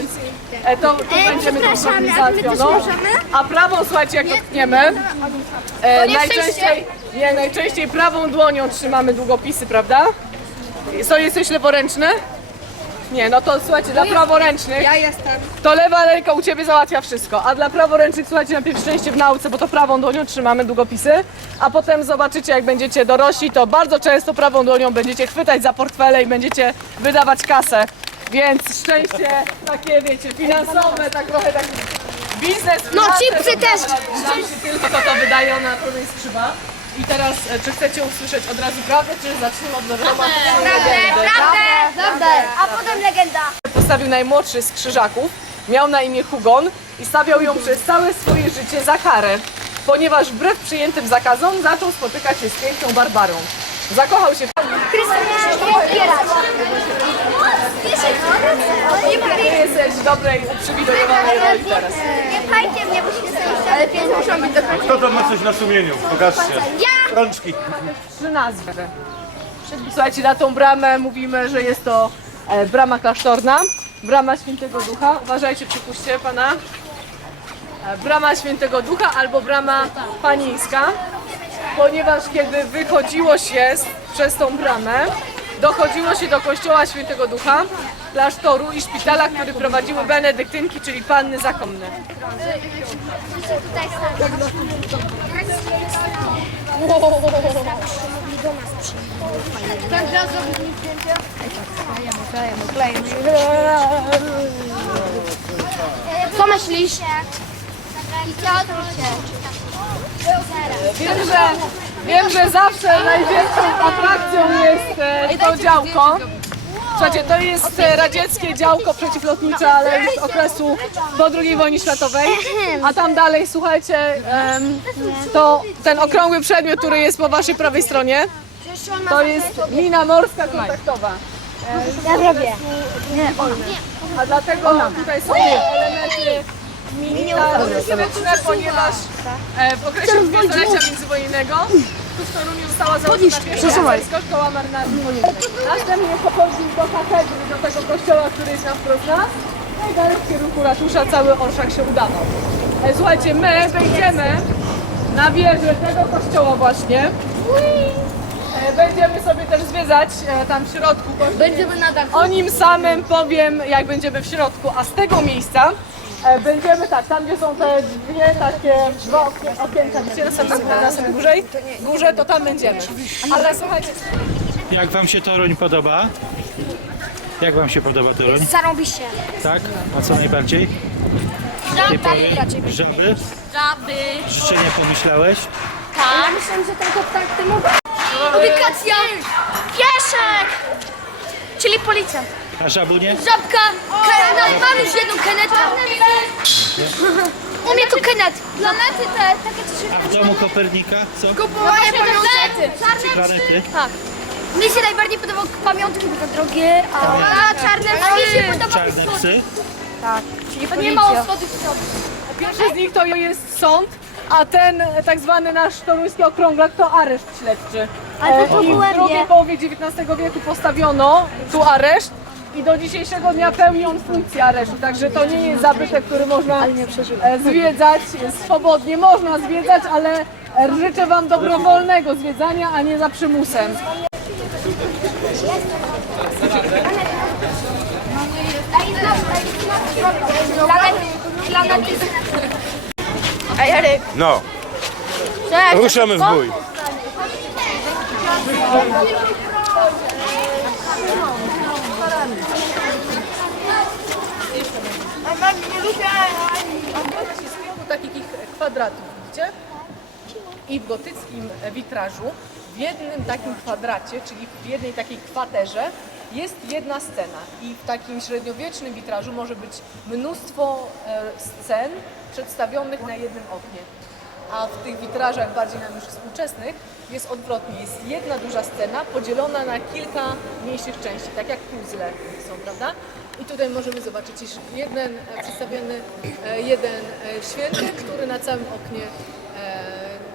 Więc e, to, to będziemy tą przepraszamy, stronę a my też załatwioną. możemy? A prawą, słuchajcie, jak dotkniemy, e, najczęściej, nie, najczęściej prawą dłonią trzymamy długopisy, prawda? Co, jesteś leworęczny? Nie, no to słuchajcie, dla praworęcznych Ja jestem. to lewa ręka u Ciebie załatwia wszystko, a dla praworęcznych słuchajcie najpierw szczęście w nauce, bo to prawą dłonią trzymamy długopisy, a potem zobaczycie jak będziecie dorośli, to bardzo często prawą dłonią będziecie chwytać za portfele i będziecie wydawać kasę. Więc szczęście takie, wiecie, finansowe, tak trochę taki biznes. No, finanse, chipsy to też. Nam się tylko to, to wydaje, ona trochę jest krzywa. I teraz, e, czy chcecie usłyszeć od razu prawdę, czy zaczniemy od romantycznej legendy? Prawdę. A potem legenda. postawił najmłodszy z krzyżaków, miał na imię Hugon i stawiał ją przez całe swoje życie za karę, ponieważ wbrew przyjętym zakazom zaczął spotykać się z piękną Barbarą. Zakochał się w nie jesteś dobrej, uprzywilejowanej roli teraz. Nie pajcie mnie, bo się Ale pięć muszą być do końca. Kto tam ma coś na sumieniu? Pokażcie. Ja! Rączki. Trzy nazwy. Słuchajcie, na tą bramę mówimy, że jest to e, brama klasztorna, brama Świętego Ducha. Uważajcie, przypuśćcie pana. E, Brama Świętego Ducha albo brama panieńska, ponieważ kiedy wychodziło się z, przez tą bramę, dochodziło się do kościoła Świętego Ducha, klasztoru i szpitala, który prowadziły benedyktynki, czyli panny zakonne. Co myślisz? I co odwróćcie? Wiem, że, wiem, że zawsze największą atrakcją jest e, to działko. Słuchajcie, to jest e, radzieckie działko przeciwlotnicze, ale z okresu po II wojnie światowej. A tam dalej, słuchajcie, em, to ten okrągły przedmiot, który jest po waszej prawej stronie, to jest mina morska kontaktowa. Ja zrobię. A dlatego tutaj są elementy militarystyczne, ponieważ e, w okresie dwudziestolecia międzywojennego tu w Toruniu została założona pierwsza Polska Szkoła Marynarki Wojennej. Następnie pochodził do katedry, do tego kościoła, który jest na wprost nas. No i dalej w kierunku ratusza cały orszak się udawał. E, Słuchajcie, my wejdziemy na wieżę tego kościoła właśnie. E, Będziemy sobie też zwiedzać e, tam w środku. Będziemy na dachu. O nim samym powiem, jak będziemy w środku, a z tego miejsca będziemy tak, tam gdzie są te dwie takie dwa okien- okienka, gdzie na samym, na samym górze, górze, to tam będziemy. Ale słuchajcie, Jak wam się Toruń podoba? Jak wam się podoba Toruń? Zarobiście. Tak? A co najbardziej? Tej pory? Żaby? Żaby. Życzenia pomyślałeś? Ja myślałem, że tylko tak ty mówisz. Publikacja. Pieszek. Czyli policjant. A żabu nie? Żabka. Kenet. Mam już jedną kenetę. U mnie to kenet. Planety te, takie co się... A w domu Kopernika? Co? Pamiątki. Czarne Planety? Tak. Mi się najbardziej podobały pamiątki, bo to drogie, a, a czarne A mi się podoba Czarne psy? Czyli to nie ma osłody pierwszy z nich to jest sąd, a ten e, tak zwany nasz toruński okrąglak to areszt śledczy. Ale to E, I w drugiej połowie XIX wieku postawiono tu areszt i do dzisiejszego dnia pełni on funkcję aresztu, także to nie jest zabytek, który można e, zwiedzać swobodnie. Można zwiedzać, ale życzę Wam dobrowolnego zwiedzania, a nie za przymusem. A Jarek, No, ruszamy w bój. Kilku takich kwadratów, widzicie? I w gotyckim witrażu w jednym takim kwadracie, czyli w jednej takiej kwaterze jest jedna scena i w takim średniowiecznym witrażu może być mnóstwo e, scen przedstawionych na jednym oknie. A w tych witrażach bardziej nam już współczesnych jest odwrotnie. Jest jedna duża scena podzielona na kilka mniejszych części, tak jak puzzle są, prawda? I tutaj możemy zobaczyć iż jeden e, przedstawiony e, jeden e, święty, który na całym oknie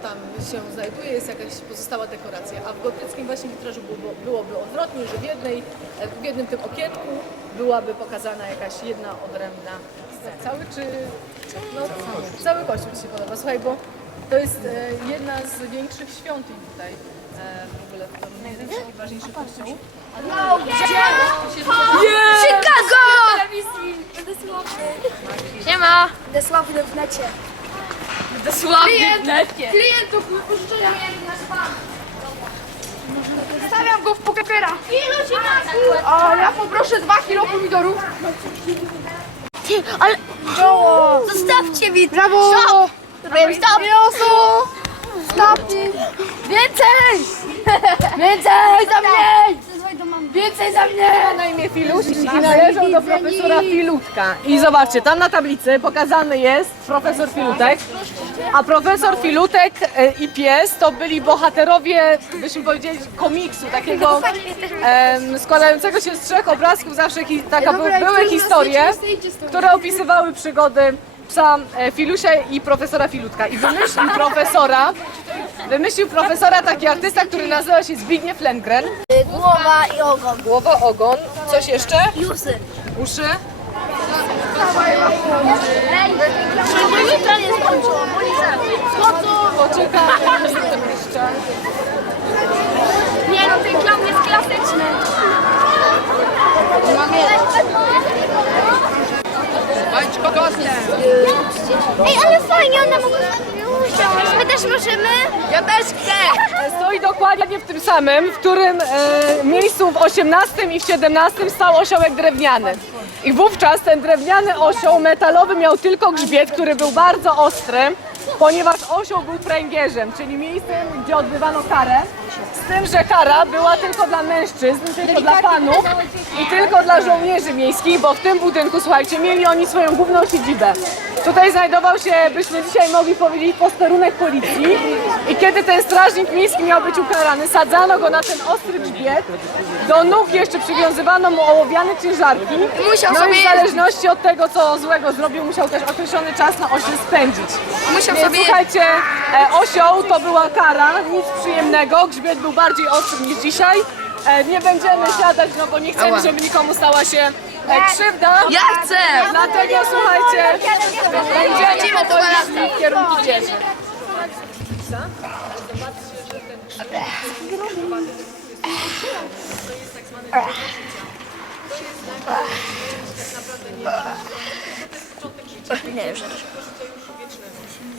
tam się znajduje, jest jakaś pozostała dekoracja. A w gotyckim właśnie witrażu było, byłoby odwrotnie, że w, jednej, w jednym tym okienku byłaby pokazana jakaś jedna odrębna scena. Cały czy... No, cały kościół Ci się podoba. Słuchaj, bo to jest jedna z większych świątyń tutaj. W ogóle Toruniu, jeden z najważniejszych kościołów. No, gdzie? Chicago! Siema. Desławny w necie. Dosłownie w necie. Klientów użyczenia nasz pan. Stawiam go w pokepera. Ilu ci A ja poproszę dwa kilo pomidorów. Ty, ale... Zostawcie mi! Brawo! Stop! Stop! Miasto! Więcej! Więcej za mnie! Więcej za mnie! Na imię Filuś i należą do profesora Filutka. I zobaczcie, tam na tablicy pokazany jest profesor Filutek. A profesor Filutek e, i pies to byli bohaterowie, byśmy powiedzieli, komiksu, takiego em, składającego się z trzech obrazków, zawsze hi, taka, by, były historie, które opisywały przygody psa e, Filusia i profesora Filutka. I wymyślił profesora, wymyślił profesora taki artysta, który nazywa się Zbigniew Lengren. Głowa i ogon. Głowa, ogon, coś jeszcze? Jusy. Uszy? Bo jutro nie skończyłam. Poczekaj, jeszcze. Nie no, ten clown jest klasyczny. Ej, ale fajnie, one mogą usiąść. My też możemy? Ja też chcę. Stoi dokładnie w tym samym, w którym e, miejscu w XVIII i w XVII stał osiołek drewniany. I wówczas ten drewniany osioł metalowy miał tylko grzbiet, który był bardzo ostry, ponieważ osioł był pręgierzem, czyli miejscem, gdzie odbywano karę. Z tym, że kara była tylko dla mężczyzn, tylko dla panów i tylko dla żołnierzy miejskich, bo w tym budynku, słuchajcie, mieli oni swoją główną siedzibę. Tutaj znajdował się, byśmy dzisiaj mogli powiedzieć, posterunek policji i kiedy ten strażnik miejski miał być ukarany, sadzano go na ten ostry grzbiet, do nóg jeszcze przywiązywano mu ołowiane ciężarki, Musiał no sobie i w zależności od tego, co złego zrobił, musiał też określony czas na ośle spędzić. Musiał Słuchajcie, e, osioł to była kara, nic przyjemnego, grzbiet był bardziej ostry niż dzisiaj. E, nie będziemy siadać, no bo nie chcemy, żeby nikomu stała się e, krzywda. Ja chcę! Dlatego słuchajcie, będziemy powoli w kierunku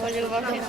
Малювати.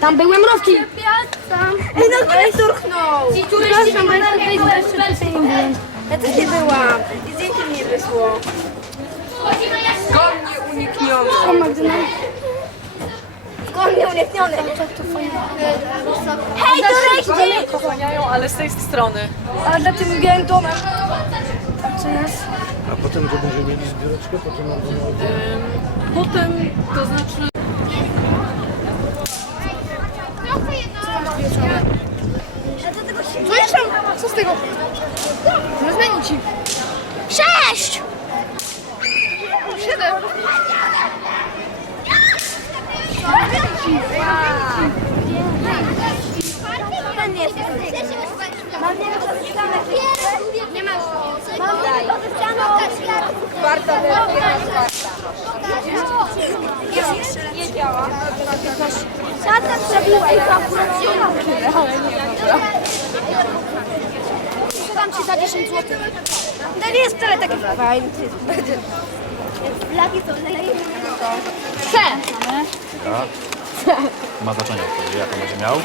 Tam były mrówki. Ej, no ktoś turknął. Ci turyści są Ja też nie byłam. I zdjęcie mnie wysło. Zgodnie uniknione. O, McDonald's. Zgodnie uniknione. Hej turyści! Pochłaniają, ale z tej strony. A za tym gigantom. Co jest? A potem, że będziemy mieli zbioreczkę, potem Potem, to znaczy... Co jeszcze? Co z tego? No zmieni ci. Sześć! Siedem. Ten jest. Mam nie Nie masz. Mam nie Czwarta Nie działa. Tata zrobiła i akurat Sprzedam ci za 10 zł. To nie jest wcale taki fajny. Lagi to Chcę! Ma znaczenie, odpowiedzi, jaką będzie miał.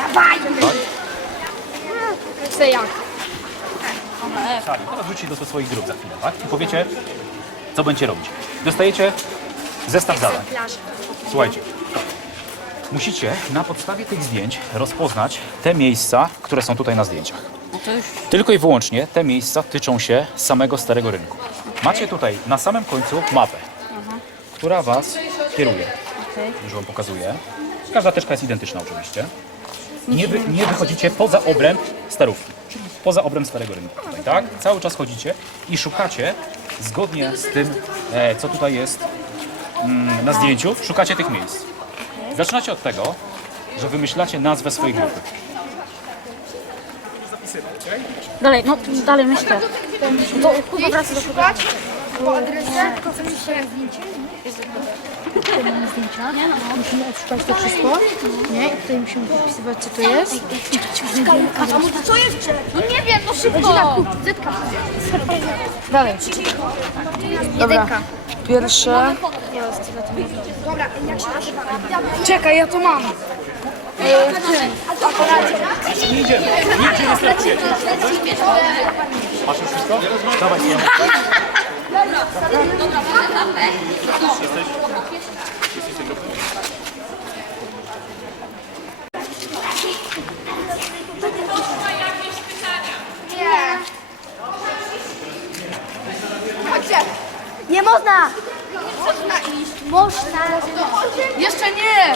Chcę jak? Sali. Teraz wrócicie do swoich grup za chwilę, tak? I powiecie, co będziecie robić. Dostajecie zestaw zadań. Słuchajcie. Musicie na podstawie tych zdjęć rozpoznać te miejsca, które są tutaj na zdjęciach. Tylko i wyłącznie te miejsca tyczą się samego Starego Rynku. Macie tutaj na samym końcu mapę, która Was kieruje. Już Wam pokazuję. Każda teczka jest identyczna oczywiście. Nie, wy, nie wychodzicie poza obręb Starówki, poza obręb Starego Rynku. Tutaj, tak? Cały czas chodzicie i szukacie, zgodnie z tym, e, co tutaj jest mm, na zdjęciu, szukacie tych miejsc. Zaczynacie od tego, że wymyślacie nazwę swojej grupy. Dalej, no dalej myślę. To chyba wraca do programu. Po adresie? Tylko co mi się zdjęcie? zdjęcia. Nie, no. Musimy odszukać to wszystko. Nie, i tutaj musimy podpisywać co to jest. A to co jeszcze? No nie wiem, no szybko. Zetka. Dalej. Dobra. Pierwsze. Dobra, jak się nazywa? Czekaj, ja to mam. Nie idziemy, nigdzie nie startujecie. Masz już wszystko? Dawaj, nie. Jesteś? Jesteś grupy? Nie można! Można iść. Można. Jeszcze nie!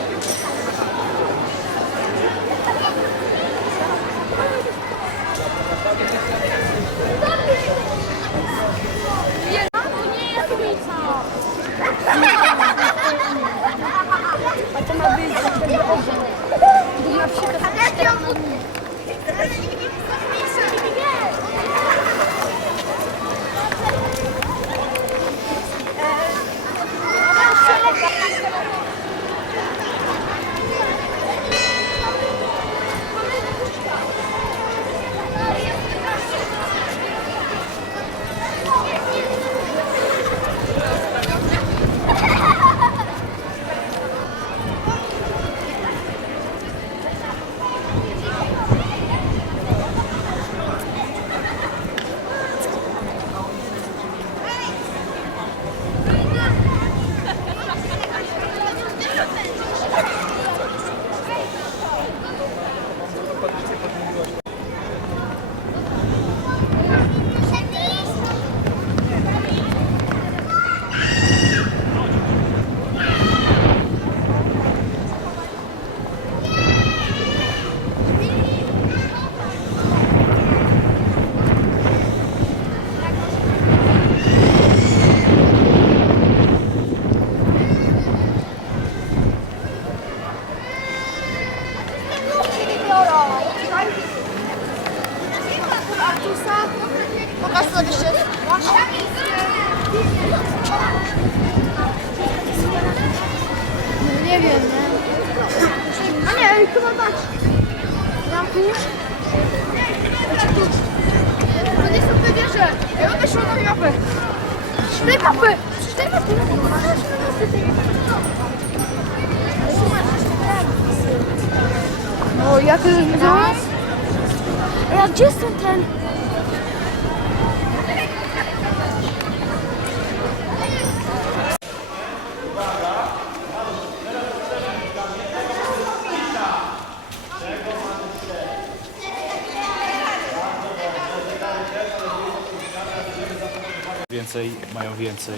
Więcej, mają więcej,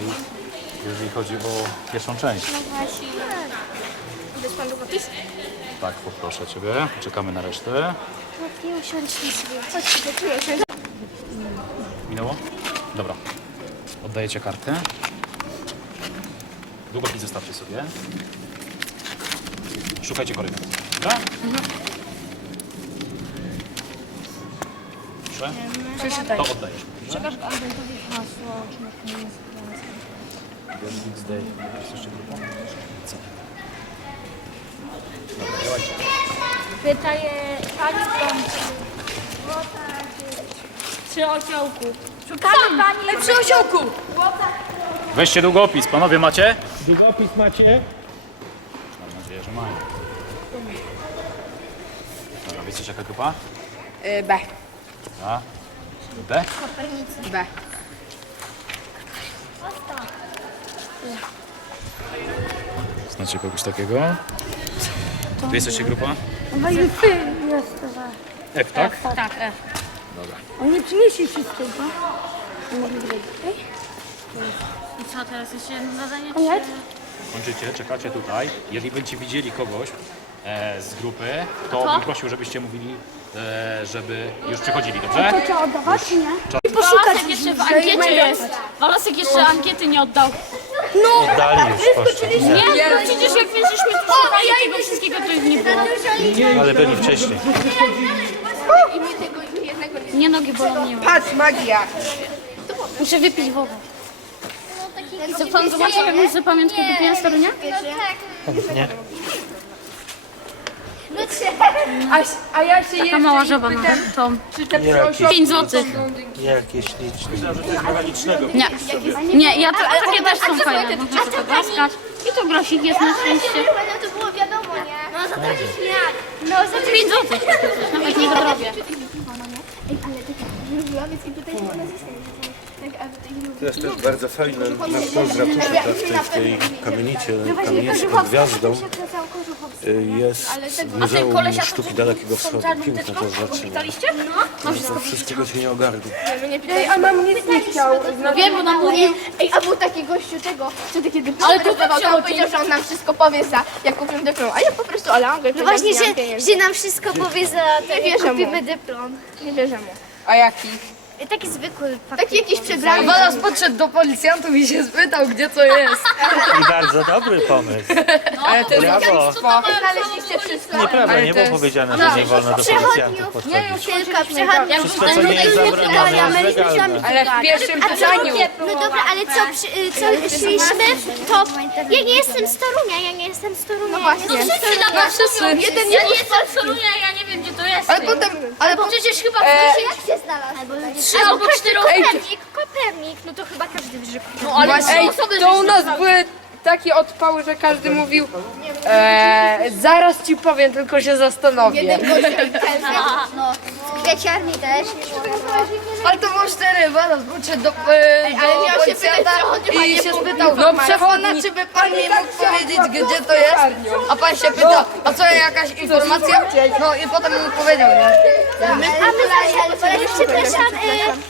jeżeli chodzi o pierwszą część. Wiesz pan długopis? Tak, poproszę Ciebie. Czekamy na resztę. Nie usiądźmy sobie. Chodź, tu usiądź. Minęło? Dobra. Oddajecie kartę. Długopis zostawcie sobie. Szukajcie kolejnego. Dobra? Proszę. Przeczytaj. To oddajesz. Przekaż agentowi hasło, czy masz pieniądze. X-Day. Jesteście grupą? Co? Dobra, działajcie. Pytaje pani pan. Przy osiołku. Szukamy pani. Przy osiołku! Weźcie długopis. Panowie macie? Długopis macie? Mam nadzieję, że mają. Dobra, wiecie jaka grupa? Y, B. A? B? B. Znacie kogoś takiego? Wy jesteście grupa? No i ty jest F, tak? Tak, E. Dobra. On nie przyniesie wszystkiego. Nie mogę zrobić. I co, teraz jeszcze jedno zadanie? Nie? Kończycie, czekacie tutaj. Jeżeli będziecie widzieli kogoś e, z grupy, to bym prosił, żebyście mówili, e, żeby już przychodzili, dobrze? trzeba oddawać, czy nie? Walasek jeszcze w ankiecie jest. Walasek jeszcze ankiety nie oddał. Dali już poszli. Nie, no przecież jak wierzyliśmy tu szukali tego wszystkiego, to ich nie było. Ale byli wcześniej. Nie nogi bolą, nie ma. Patrz, magia. Muszę wypić wodę. Chce pan zobaczyć jakąś zapamiętkę kupiłem z Torunia? Nie? A, a ja się Taka jeszcze mała żaba ma pytam, tą. czy te przy Jakie? osiołku 5 złotych. Jakieś liczne. Myślałem, że to. Nie, nie, ja to, takie też są fajne. Można sobie pogłaskać. I tu grosik jest na szczęście. No to było wiadomo, nie? No za to jak? No za 5 złotych. Nawet nie. Ej, ale tak, i tutaj. Tak, a tutaj To jest też bardzo fajne na ratusza, w tej, kamienicie, kamienicy pod gwiazdą y, jest Muzeum Sztuki Dalekiego Wschodu. Piękna to rzeczy. No. To wszystkiego się nie ogarnie. Ej, a mam nic nie chciał. No wiem, bo nam mówił. Ej, a był taki gościu tego, takie dyplomy Ale to rozdawał, to on powiedział, że on nam wszystko powie za, jak kupimy dyplom, a ja po prostu, ale on No właśnie, że, że nam wszystko powie za to, jak wierzę mu. kupimy dyplom. Nie wierzę mu. A jaki? Taki zwykły Taki jakiś przebrany. Walas podszedł do policjantów i się spytał, gdzie to jest. I bardzo dobry pomysł. Ale to jest Brawo. Znaleźliście wszystko. Nieprawda, Ale nie było powiedziane, że nie wolno do policjantów podchodzić. Kilka przechodniów. Wszystko, co nie jest legalne. Ale w pierwszym A co, pytaniu. no dobra, ale co, przy, y, co szliśmy, to ja nie jestem z Torunia, ja nie jestem z Torunia. No właśnie. Ja nie Wszyscy jestem na No wszyscy. Jeden ja nie jestem z Torunia, ja nie wiem gdzie to jest. Ale potem, ale przecież chyba E, wcześniej Jak się znalazł? Trzy albo cztery Kopernik, Kopernik, no to chyba każdy w życiu. No ale Właśnie, Ej, trzy osoby to u nas były takie odpały, że każdy mówił e, zaraz ci powiem, tylko się zastanowię. No, z kwieciarni też. Ale to było cztery, Walas podszedł do, e, do ale miał się policjanta pytać, czy i się spytał, no przechodni, czy by pan mi mógł powiedzieć, gdzie to jest? A pan się pyta, a co, jakaś informacja? No i potem mu powiedział, nie? A my zawsze, przepraszam, y,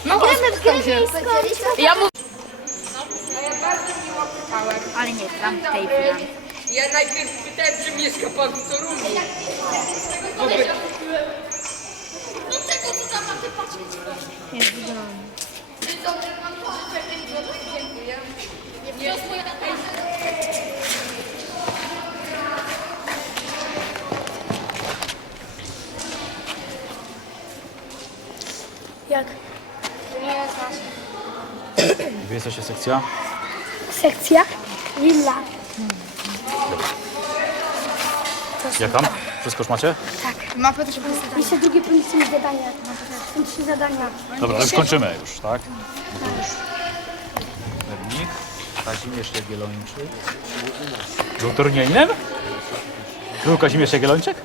gramy w grę miejską. Ja mu... Ale nie, tam tej plan. Ja najpierw pytałem, czy mieszka pan w Toruniu. Jak? Wy jesteście sekcja? Sekcja? Willa. Jak tam? Wszystko już macie? Jeszcze drugie policyjne zadania. Są trzy zadania. Dobra, już kończymy już, tak? No to już. Wernik, Kazimierz Jagiellończyk. Był Torunianinem? Był Kazimierz Jagiellończyk?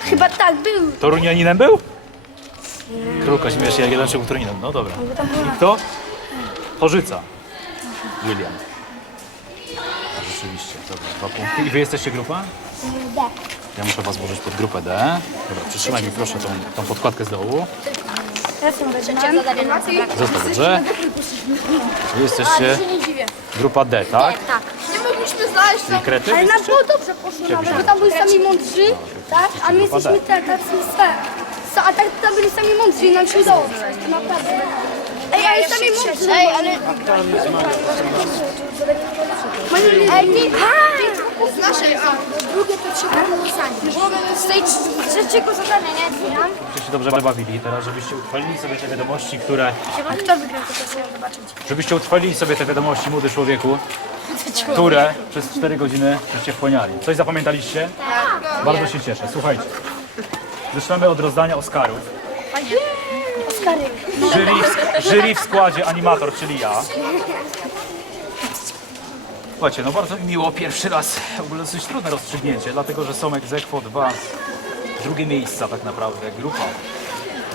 Chyba tak, był. Torunianinem był? Król Kazimierz Jagiellończyk był Toruninem, no dobra. I kto? Chorzyca. William. Rzeczywiście, dobra, dwa punkty. I wy jesteście grupa? D. Ja muszę was włożyć pod grupę D. Dobra, przytrzymaj mi proszę tą, tą podkładkę z dołu. Zostaw, dobrze? Wy jesteście grupa D, tak? Tak. Nie mogliśmy znaleźć Czyli krety? Ale nam było dobrze poszło nawet, bo tam byli sami mądrzy, tak? A my jesteśmy te, tacy se. A tak tam byli sami mądrzy i nam się udało przejść, naprawdę. Ej, ale sami mądrzy. Ej, ale... Ej, ty, z naszej A. drugie to trzeba było. Z tej trzeciego zadania, nie? Dwójam. Żebyście się dobrze bawili teraz, żebyście utrwalili sobie te wiadomości, które... A kto wygrał, to chciałem zobaczyć. Żebyście utrwalili sobie te wiadomości, młody człowieku, które przez 4 godziny żeście wchłaniali. Coś zapamiętaliście? Tak. Bardzo się cieszę. Słuchajcie. Zaczynamy od rozdania Oscarów. Jury, jury w składzie animator, czyli ja. Słuchajcie, no bardzo mi miło, pierwszy raz w ogóle dosyć trudne rozstrzygnięcie, dlatego że są egzekwo dwa drugie miejsca tak naprawdę, grupa.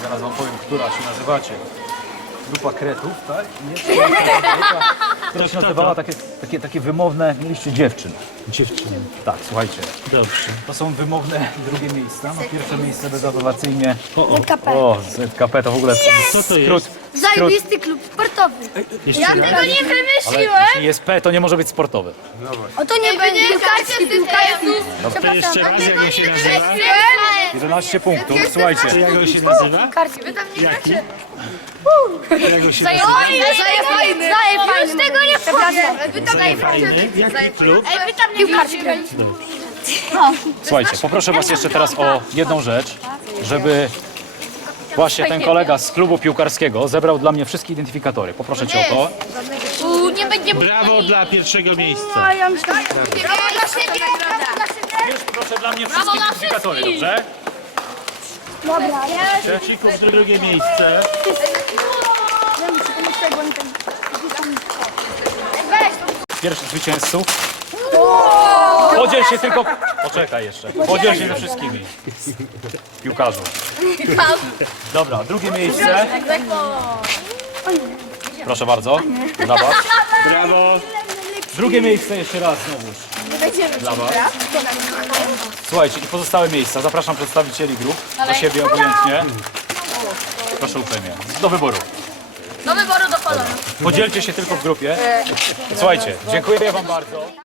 Zaraz wam powiem, która się nazywacie. Grupa kretów, tak? I grupa, która się nazywała takie, takie, takie wymowne, mieliście dziewczyn. Dziewczyny. Tak, słuchajcie, Dobrze. to są wymowne drugie miejsca. No pierwsze miejsce bezapelacyjnie. ZKP. O, ZKP to w ogóle Co to skrót. jest? Zajebisty klub sportowy. Jeszcze raz. nie Ale jeśli jest P, to nie może być sportowy. O to nie będzie piłkarski, piłkarski. To jeszcze raz, jak on się nazywa? 11 punktów, słuchajcie. Jak on się nazywa? Piłkarski. Jaki? Jak on się nazywa? Zaje fajny. Zaje fajny. Już tego nie wchodzę. Wy tam Fajny. Jaki klub? Piłkarski. Słuchajcie, poproszę was jeszcze teraz o jedną rzecz, żeby właśnie ten kolega z klubu piłkarskiego zebrał dla mnie wszystkie identyfikatory. Poproszę cię o to. Tu nie będzie Brawo dla pierwszego miejsca. A ja myślę, brawo dla siebie, brawo dla siebie. Bierz proszę dla mnie dobrze? Dobra, ja drugie miejsce. Pierwszy zwycięzców. Podziel się tylko... Poczekaj jeszcze. Podziel się ze wszystkimi. Piłkarzom. Dobra, drugie miejsce. Proszę bardzo. Dla was. Brawo. Drugie miejsce jeszcze raz znowuż. Dla was. Słuchajcie, i pozostałe miejsca. Zapraszam przedstawicieli grup do siebie obojętnie. Proszę uprzejmie. Do wyboru. do wyboru do koloru. Podzielcie się tylko w grupie. Słuchajcie, dziękuję wam bardzo.